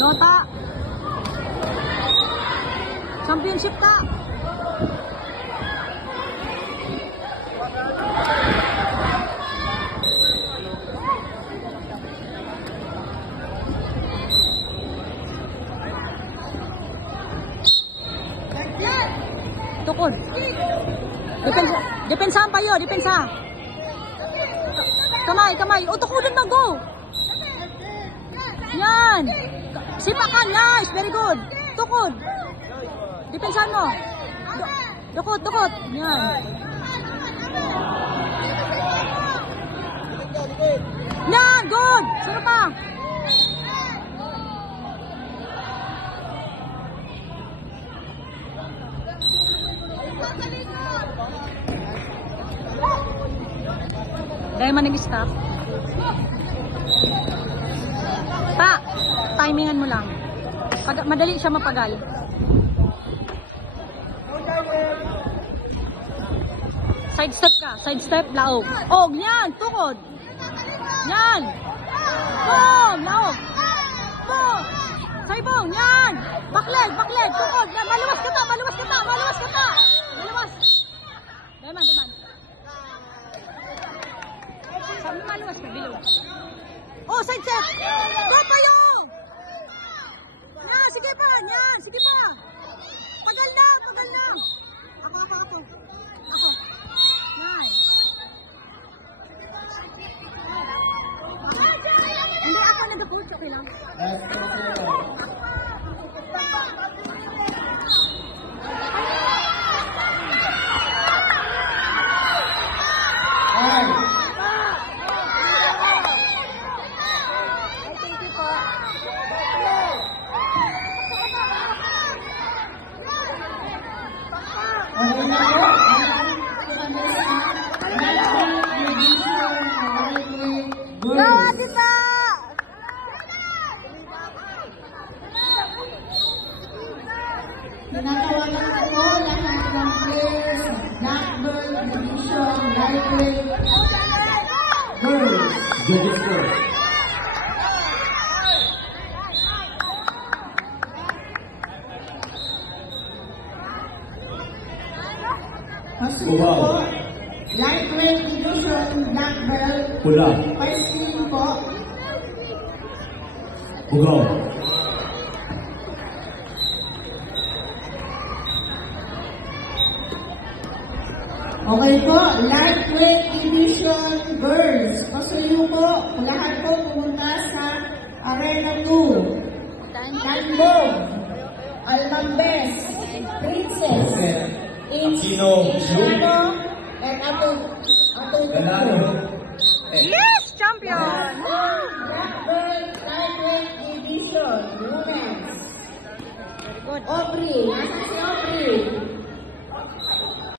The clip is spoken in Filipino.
Dota. Championship ka. Tukod. Depensahan pa yun, depensa. Kamay. O, tukodin na, go. Yan. Sipakan, nice, very good. Tukod. Depensahan mo. Tukod. Yan. Yan, good. Sino pa? Dahil man nag-stop. Timingan mo lang. Madali siya mapagal. Side step, laog. Og, yan, tukod. Yan. Boom, laog. Boom. Saibong, yan. Backleg, tukod. Maluwas ka ta. Maluwas. Deman. Sabi maluwas ka, bilog. Oh, side step. Go pa yun. Yan, sige pa. Pagal na. Ako. Yan. Hindi ako nag-approach, okay lang. Tinatawagan ako lahat ng players, Blackbird Division, Lightweight, Girls, Division. Pasuko po, Lightweight Division, Blackbird, Pula. First team po, Bugaw. okay po, Lightweight Division Girls. Pasuyo po, lahat po pumunta sa Arena 2. Tanbog, Almambes, Princess, Sino? and Ato. Yes, champion. Blackbird Lightweight Division, Women's. Good. Aubrey, nasa si Aubrey?